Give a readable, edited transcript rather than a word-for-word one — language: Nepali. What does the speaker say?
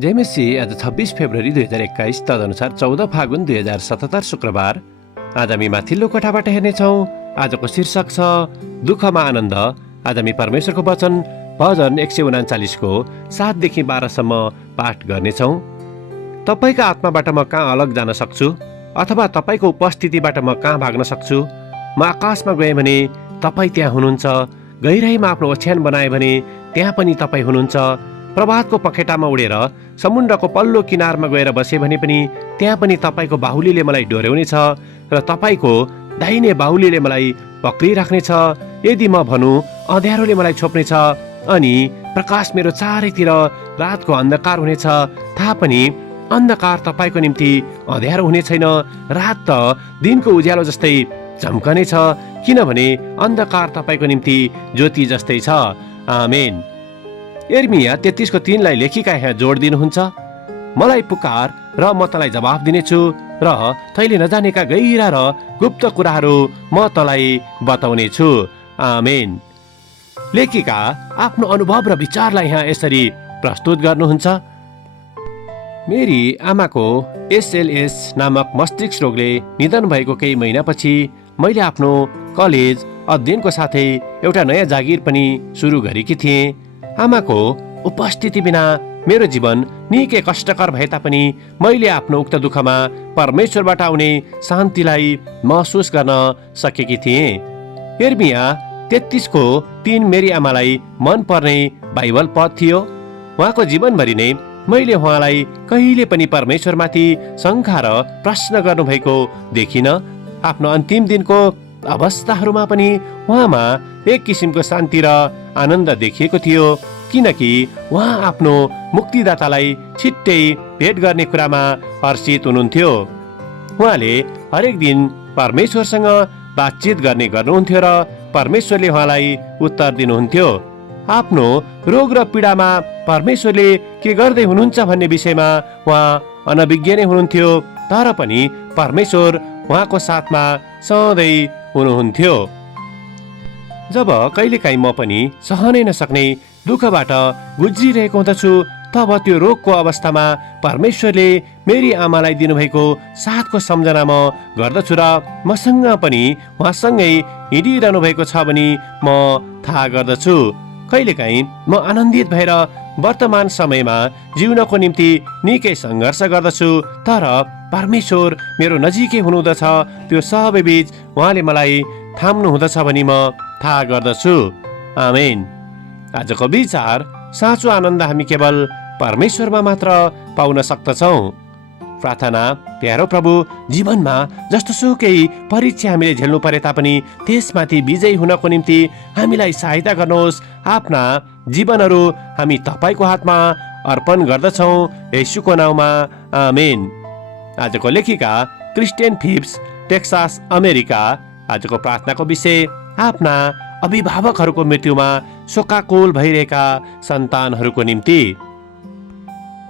जेमेसी आज 26 फेब्रुअरी 2021 तदनुसार 14 फागुन 2077 शुक्रबार। आज हामी माथिल्लो कोठाबाट हेर्नेछौँ। आजको शीर्षक छ दुःखमा आनन्द। आज हामी परमेश्वरको वचन भजन 139 को 7 देखि 12 सम्म पाठ गर्नेछौँ। तपाईँका आत्माबाट म कहाँ अलग जान सक्छु, अथवा तपाईँको उपस्थितिबाट म कहाँ भाग्न सक्छु? म आकाशमा गएँ भने तपाईँ त्यहाँ हुनुहुन्छ, गहिराईमा आफ्नो ओछ्यान बनाए भने त्यहाँ पनि तपाईँ हुनुहुन्छ। प्रभातको पखेटामा उडेर समुद्रको पल्लो किनारमा गएर बसे भने पनि त्यहाँ पनि तपाईँको बाहुलीले मलाई डोर्याउनेछ र तपाईँको दाहिने बाहुलीले मलाई पक्रिराख्नेछ। यदि म भनौँ अँध्यारोले मलाई छोप्नेछ अनि प्रकाश मेरो चारैतिर रातको अन्धकार हुनेछ, तापनि अन्धकार तपाईँको निम्ति अँध्यारो हुने छैन, रात त दिनको उज्यालो जस्तै चम्कनेछ, किनभने अन्धकार तपाईँको निम्ति ज्योति जस्तै छ। आमेन। यिर्मिया 33 को 3 लाई लेखिका यहाँ जोड दिनुहुन्छ। मलाई पुकार र म तँलाई जवाफ दिनेछु र तैँले नजानेका गहिरा र गुप्त कुराहरू म तँलाई बताउने छु। आमेन। लेखिका आफ्नो अनुभव र विचारलाई यहाँ यसरी प्रस्तुत गर्नुहुन्छ। मेरी आमाको एसएलएस नामक मस्तिष्क रोगले निधन भएको केही महिनापछि मैले आफ्नो कलेज अध्ययनको साथै एउटा नयाँ जागिर पनि सुरु गरेकी थिएँ। आमाको उपस्थिति बिना मेरो जीवन निकै कष्टकर भए तापनि मैले आफ्नो उक्त दुःखमा परमेश्वरबाट आउने शान्तिलाई महसुस गर्न सकेकी थिएँ। यिर्मिया 33 को 3 मेरी आमालाई मन पर्ने बाइबल पद थियो। उहाँको जीवनभरि नै मैले उहाँलाई कहिले पनि परमेश्वरमाथि शङ्का र प्रश्न गर्नुभएको देखिनँ। आफ्नो अन्तिम दिनको अवस्थाहरूमा पनि उहाँमा एक किसिमको शान्ति र आनन्द देखिएको थियो, किनकि उहाँ आफ्नो मुक्तिदातालाई छिट्टै भेट गर्ने कुरामा हर्षित हुनुहुन्थ्यो। उहाँले हरेक दिन परमेश्वरसँग बातचित गर्नुहुन्थ्यो र परमेश्वरले उहाँलाई उत्तर दिनुहुन्थ्यो। आफ्नो रोग र पीडामा परमेश्वरले के गर्दै हुनुहुन्छ भन्ने विषयमा उहाँ अनभिज्ञ नै हुनुहुन्थ्यो, तर पनि परमेश्वर उहाँको साथमा सधैँ हुनुहुन्थ्यो। जब कहिलेकाहीँ म पनि सहनै नसक्ने दुःखबाट गुज्रिरहेको हुँदछु, तब त्यो रोगको अवस्थामा परमेश्वरले मेरी आमालाई दिनुभएको साथको सम्झना म गर्दछु र मसँग पनि उहाँसँगै हिँडिरहनु भएको छ भनी म थाहा गर्दछु। कहिलेकाहीँ म आनन्दित भएर वर्तमान समयमा जिउनको निम्ति निकै सङ्घर्ष गर्दछु, तर परमेश्वर मेरो नजिकै हुनुहुँदछ, त्यो सबै बीच उहाँले मलाई थाम्नु हुँदछ भनी म थाहा गर्दछु। आमेन। आजको विचार, साँचो आनन्द हामी केवल परमेश्वरमा मात्र पाउन सक्दछौँ। प्रार्थना। प्यारो प्रभु, जीवनमा जस्तोसुकै परीक्षा हामीले झेल्नु परे तापनि त्यसमाथि विजयी हुनको निम्ति हामीलाई सहायता गर्नुहोस्। आफ्ना जीवनहरू हामी तपाईँको हातमा अर्पण गर्दछौँ, येशूको नाउँमा। आमेन। आजको लेखिका क्रिस्टियन फिप्स, टेक्सास, अमेरिका। आजको प्रार्थनाको विषय आफ्ना अभिभावकहरूको मृत्युमा शोकाकुल भइरहेका सन्तानहरूको निम्ति।